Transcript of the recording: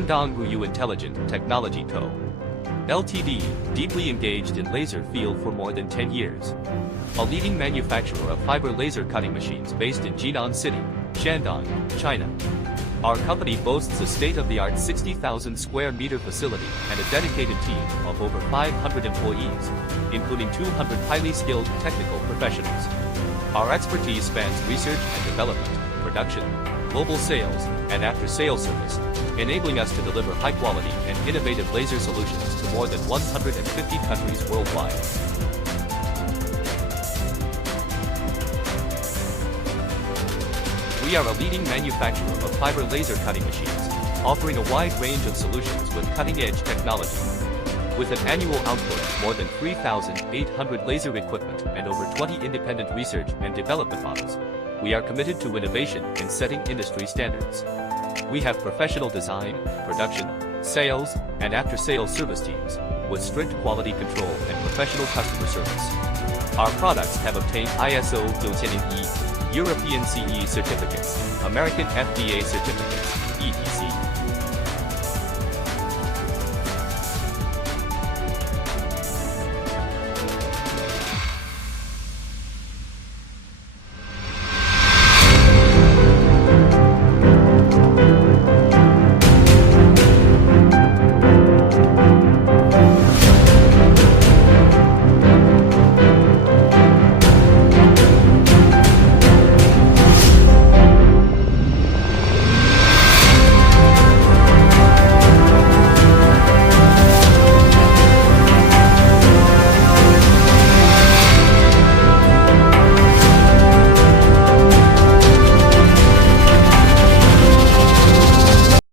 Shandong Ruyu Intelligent Technology Co. Ltd., deeply engaged in laser field for more than 10 years. A leading manufacturer of fiber laser cutting machines based in Jinan City, Shandong, China. Our company boasts a state-of-the-art 60,000 square meter facility and a dedicated team of over 500 employees, including 200 highly skilled technical professionals. Our expertise spans research and development, production, global sales, and after-sales service, enabling us to deliver high-quality and innovative laser solutions to more than 150 countries worldwide. We are a leading manufacturer of fiber laser cutting machines, offering a wide range of solutions with cutting-edge technology. With an annual output of more than 3,800 laser equipment and over 20 independent research and development models, we are committed to innovation and setting industry standards. We have professional design, production, sales, and after-sales service teams, with strict quality control and professional customer service. Our products have obtained ISO 9001, European CE certificates, American FDA certificates,